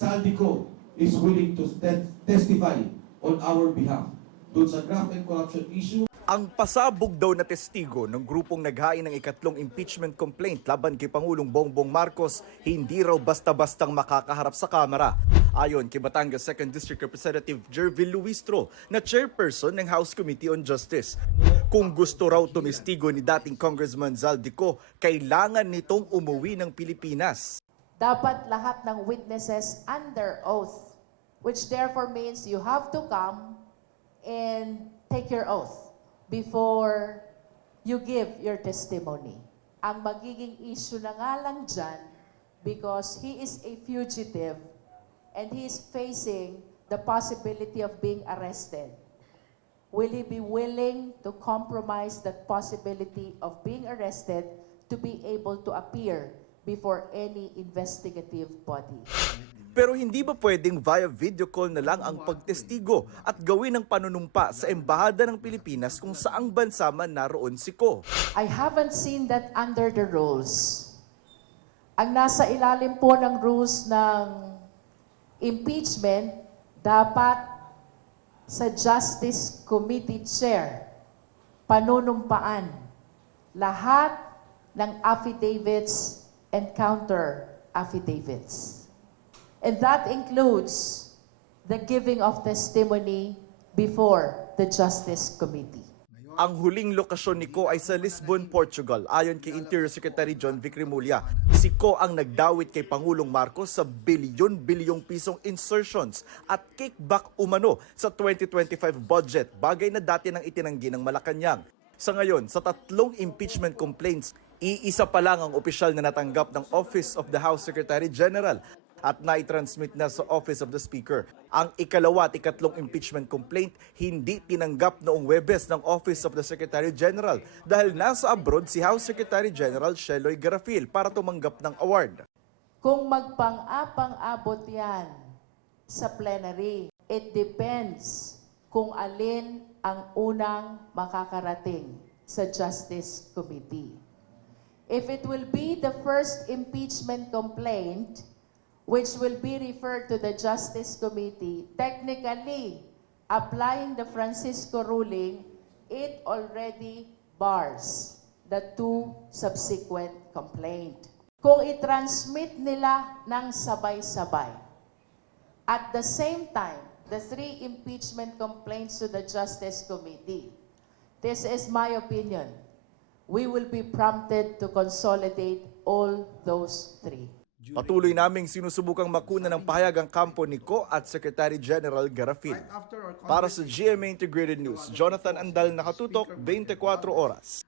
Saldico is willing to testify on our behalf doon sa graft and corruption issue. Ang pasabog daw na testigo ng grupong naghain ng ikatlong impeachment complaint laban kay Pangulong Bongbong Marcos hindi raw basta-bastang makakaharap sa kamera. Ayon kay Batangas 2nd District Representative Jervil Luistro na chairperson ng House Committee on Justice. Kung gusto raw tumestigo ni dating Congressman Zaldico, kailangan nitong umuwi ng Pilipinas. Dapat lahat ng witnesses under oath, which therefore means you have to come and take your oath before you give your testimony. Ang magiging issue na nga lang dyan, because he is a fugitive and he is facing the possibility of being arrested. Will he be willing to compromise that possibility of being arrested to be able to appear before any investigative body? Pero hindi ba pwedeng via video call na lang ang pagtestigo at gawin ang panunumpa sa Embahada ng Pilipinas kung saang bansa man naroon si Ko? I haven't seen that under the rules. Ang nasa ilalim po ng rules ng impeachment, dapat sa Justice Committee Chair, panunumpaan lahat ng affidavits and counter affidavits. And that includes the giving of testimony before the Justice Committee. Ang huling lokasyon ni Ko ay sa Lisbon, Portugal. Ayon kay Interior Secretary John Vic Remulla, si Ko ang nagdawit kay Pangulong Marcos sa bilyon-bilyong pisong insertions at kickback umano sa 2025 budget, bagay na dati nang itinanggi ng Malacanang. Sa ngayon, sa tatlong impeachment complaints, iisa pa lang ang opisyal na natanggap ng Office of the House Secretary General at nai-transmit na sa Office of the Speaker. Ang ikalawa at ikatlong impeachment complaint hindi tinanggap noong Huwebes ng Office of the Secretary General dahil nasa abroad si House Secretary General Sheloy Garafil para tumanggap ng award. Kung magpang-apang-abot yan sa plenary, it depends kung alin ang unang makakarating sa Justice Committee. If it will be the first impeachment complaint, which will be referred to the Justice Committee, technically, applying the Francisco ruling, it already bars the two subsequent complaints. Kung i-transmit nila ng sabay-sabay, at the same time, the three impeachment complaints to the Justice Committee, this is my opinion, we will be prompted to consolidate all those three. Patuloy naming sinusubukang makuna ng pahayag ang kampo ni Ko at Secretary General Garafil. Para sa GMA Integrated News, Jonathan Andal, nakatutok 24 oras.